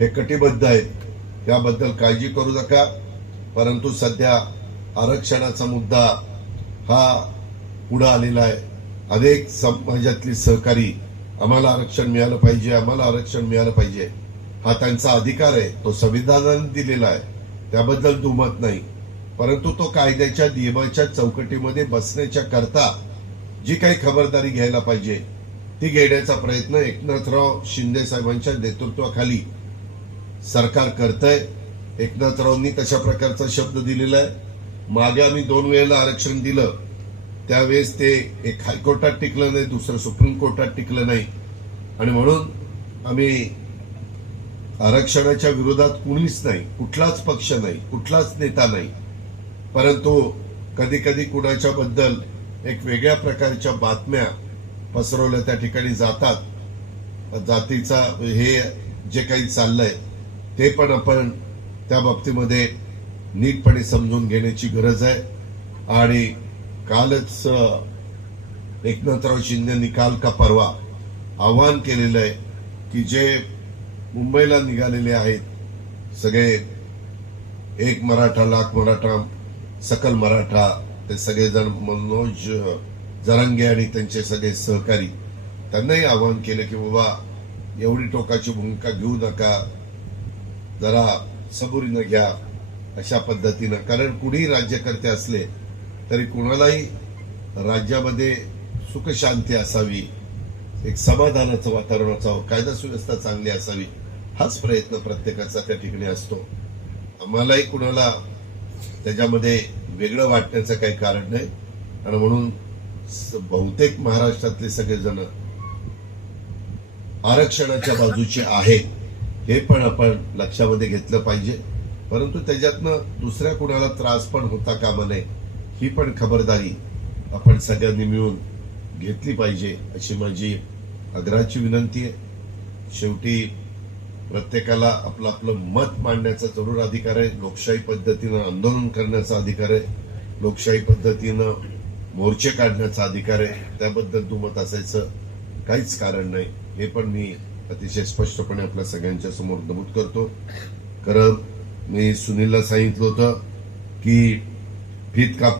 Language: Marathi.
हे कटिबद्ध आहेत. त्याबद्दल काळजी करू नका. परंतु सध्या आरक्षणाचा मुद्दा हा पुढे आलेला आहे. अनेक समाजातली सहकारी आम्हाला आरक्षण मिळालं पाहिजे आम्हाला आरक्षण मिळालं पाहिजे. हा त्यांचा अधिकार आहे. तो संविधानाने दिलेला आहे. त्याबद्दल दुमत नाही. परंतु तो कायद्याच्या नियमाच्या चौकटीमध्ये बसण्याच्या करता जी काही खबरदारी घ्यायला पाहिजे ती घेण्याचा प्रयत्न एकनाथराव शिंदे साहेबांच्या नेतृत्वाखाली सरकार करतंय. एकनाथरावांनी तशा प्रकारचा शब्द दिलेला आहे. मागे आम्ही दोन वेळेला आरक्षण दिलं. त्यावेळेस ते एक हायकोर्टात टिकलं नाही दुसरं सुप्रीम कोर्टात टिकलं नाही. आणि म्हणून आम्ही आरक्षणाच्या विरोधात कुणीच नाही कुठलाच पक्ष नाही कुठलाच नेता नाही. परंतु कधी कधी कुणाच्या बद्दल एक वेगळ्या प्रकारच्या बातम्या पसरवल्या त्या ठिकाणी जातात. जातीचा हे जे काही चाललंय ते पण आपण त्या बाबतीमध्ये नीटपणे समजून घेण्याची गरज आहे. आणि कालच एकनाथराव शिंदेनी काल का परवा आवाहन केलेलं आहे की जे मुंबईला निघालेले आहेत सगळे एक मराठा लाख मराठा सकल मराठा ते सगळेजण मनोज जरांगे आणि त्यांचे सगळे सहकारी त्यांनाही आवाहन केलं की बाबा एवढी टोकाची भूमिका घेऊ नका. जरा सबुरीनं घ्या अशा पद्धतीनं. कारण कुणीही राज्यकर्ते असले तरी कुणालाही राज्यामध्ये सुखशांती असावी एक समाधानाचं वातावरण असावं कायदा सुव्यवस्था चांगली असावी हाच प्रयत्न प्रत्येकाचा त्या ठिकाणी असतो. आम्हालाही कुणाला त्याच्यामध्ये वेगळं वाटण्याचं काही कारण नाही. आणि म्हणून स- बहुतेक महाराष्ट्रातले सगळेजण आरक्षणाच्या बाजूचे आहेत. हे पण आपण लक्षामध्ये घेतलं पाहिजे. परंतु त्याच्यातनं दुसऱ्या कुणाला त्रास पण होता कामा नये ही पण खबरदारी आपण सगळ्यांनी मिळून घेतली पाहिजे अशी माझी आग्रहाची विनंती आहे. शेवटी प्रत्येकाला आपलं आपलं मत मांडण्याचा जरूर अधिकार आहे. लोकशाही पद्धतीनं आंदोलन करण्याचा अधिकार आहे. लोकशाही पद्धतीनं मोर्चे काढण्याचा अधिकार आहे. त्याबद्दल दुमत असायचं काहीच कारण नाही. हे पण मी अतिशय स्पष्टपणे आपल्या सगळ्यांच्या समोर नमूद करतो. कारण मी सुनीलला सांगितलं होतं की फीत काप